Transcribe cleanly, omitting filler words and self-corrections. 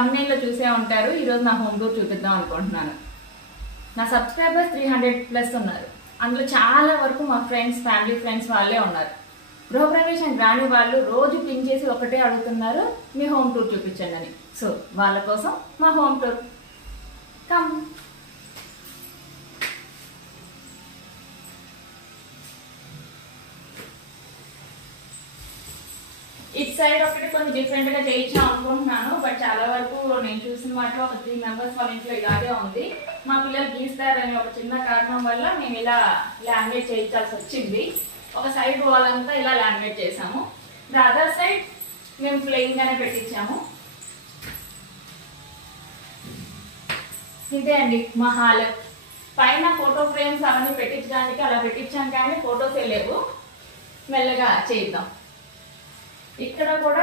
Thumbnail లో చూసే ఉంటారు. ఈ రోజు నా హోమ్ టూర్ చూపిద్దాం అనుకుంటున్నాను. నా సబ్స్క్రైబర్స్ 300+ ఉన్నారు. అందులో చాలా వరకు మా ఫ్రెండ్స్, ఫ్యామిలీ ఫ్రెండ్స్ వాళ్ళే ఉన్నారు. గృహప్రవేశం రాని వాళ్ళు రోజు పిన్ చేసి ఒకటే అడుగుతున్నారు, మీ హోమ్ టూర్ చూపించండి అని. సో వాళ్ళ కోసం మా హోమ్ టూర్. కమ్. ఇటు సైడ్ ఒకటి కొంచెం డిఫరెంట్ గా చేయించాం అనుకుంటున్నాను. బట్ చాలా వరకు నేను చూసిన వాటిలో ఒక 3 మెంబర్స్ వాళ్ళ ఇంట్లో ఇలాగే ఉంది. మా పిల్లలు గీస్తారని ఒక చిన్న కారణం వల్ల మేము ఇలా లామినేట్ చేయించాల్సి వచ్చింది. ఒక సైడ్ వాల్ అంతా ఇలా లామినేట్ చేసాము. ద అదర్ సైడ్ మేము ప్లెయిన్ గానే పెట్టించాము. ఇదే అండి మా హాల్. పైన ఫోటో ఫ్రేమ్స్ అవన్నీ పెట్టించడానికి అలా పెట్టించాం, కానీ ఫొటోసే లేవు. మెల్లగా చేద్దాం. ఇక్కడ కూడా